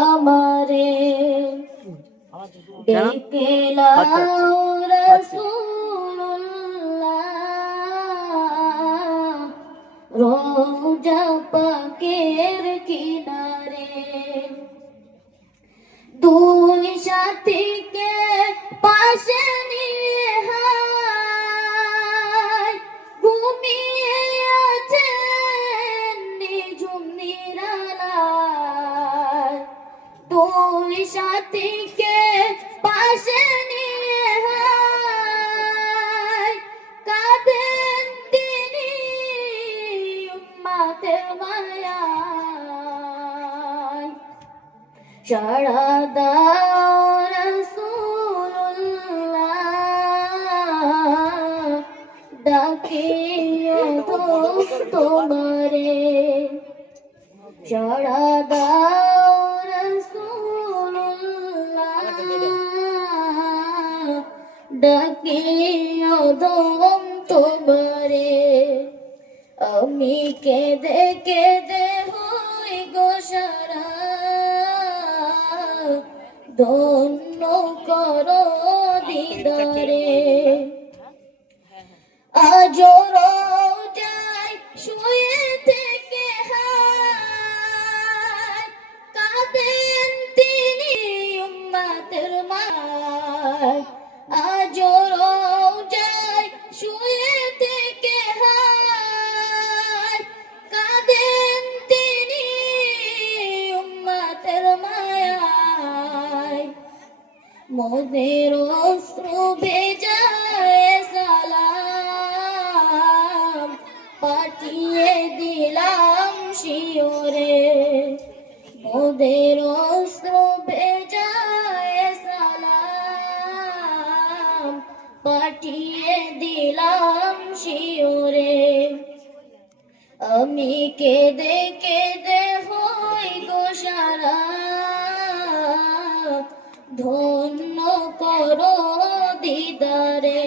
আমারে ডেকে লাও রাসূলুল্লাহ রওজা পাকের কিনারে দুই সাথীকে পাশে নিয়ে হায় ঘুমিয়ে আছেন নিঝুম নিরালায় দুই সাথীকে পাশে নিয়ে হায় কাঁদেন তিনি উম্মতের মায়ায় সাড়া দাও রাসূলুল্লাহ ডাকিও তোমারে সাড়া দাও রাসূলুল্লাহ ডাকিও তোমারে আমি কেঁদে কেঁদে হই গো সারা ধন্য করো দিদারে আজো রওজায় শুয়ে থেকে হায় কাঁদেন তিনি উম্মতের মায় আজো রওজায় শুয়ে থেকে হায় কাঁদেন তিনি উম্মতের মায়ায় মোদের অশ্রু ভেজায় সালাম পাঠিয়ে দিলাম শিওরে মোদের অশ্রু ভেজায় সালাম পাঠিয়ে দিলাম শিওরে আমি কেঁদে কেঁদে হই গো সারা ধন্য করো দিদারে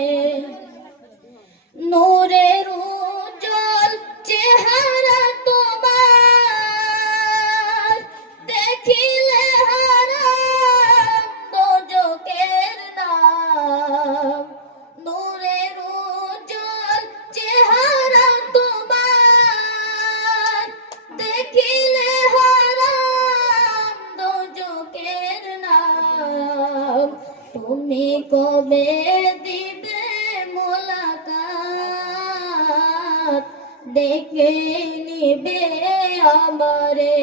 নূরের উজ্জ্বল চেহারা তোমার দেখিলে হারাম দোজখের নাম নূরের উজ্জ্বল চেহারা তোমার দেখিলে হারাম দোজখের নাম তুমি কবে দিবে মোলাকাত ডেকে নিবে আমারে